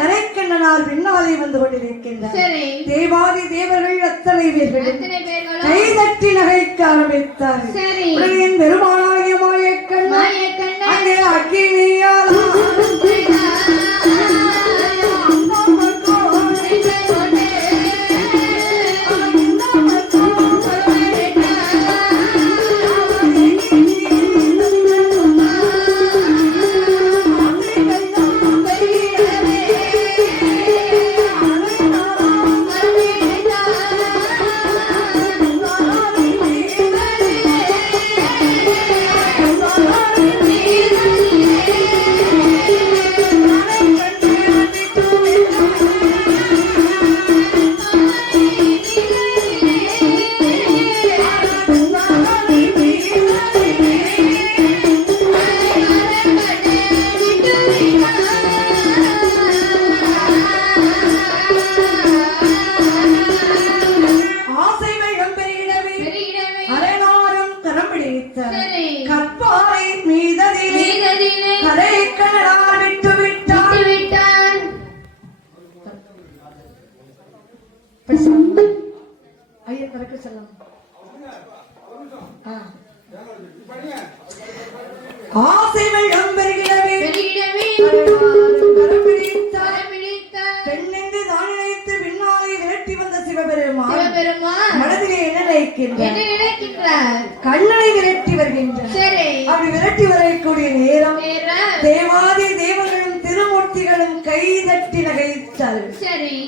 கரைக்கண்ணனார் பின்னாலே வந்து கொண்டிருக்கின்றார். தேவாதி தேவர்கள் அத்தனை பேர்கள் கைதட்டி நகைக்க ஆரம்பித்தார்கள். பெருமானாகிய மாயக்கண்ணன் அங்கே அக்கினியால் ஆசை வெள்ளம் பெருகிடவே பெண்ணென்று தான் நினைத்து பின்னாலே விரட்டி வந்த சிவபெருமான் மனதிலே என்ன நினைக்கின்றார்? கண்ணனை விரட்டி வருகின்றார். அப்படி விரட்டி வரக்கூடிய நேரம் தேவாதி தேவர்களும் திருமூர்த்திகளும் கை தட்டி நகைத்தார்கள்.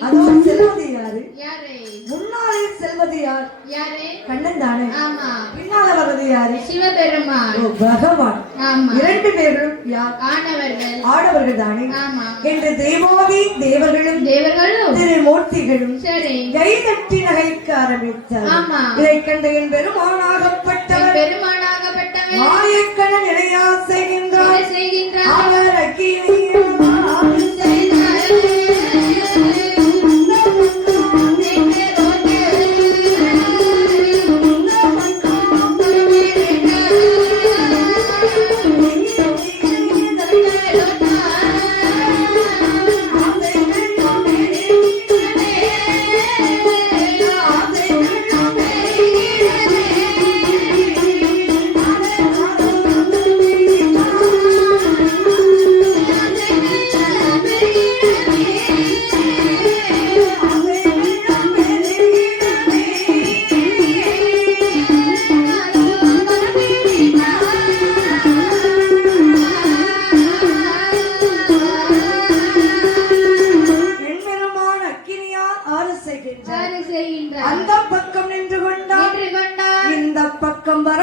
அதோ செல்வது யாரு? முன்னாலே செல்வது யார்? கண்ணன் தானே. பின்னால வருவது யாரு? சிவபெருமான், பகவான். இரண்டு பேர்களும் யார்? ஆடவர்கள் தானே. என்று தேவாதி தேவர்களும் திருமூர்த்திகளும் கை தட்டி நகைக்க ஆரம்பித்தார். இதை கண்ட என் பெருமானாகப்பட்டவர் மாயக்கண்ணன் இணையா செய்கின்றார். அவர் அக்கினியால் அந்த பக்கம் நின்று கொண்டார். இந்த பக்கம் வர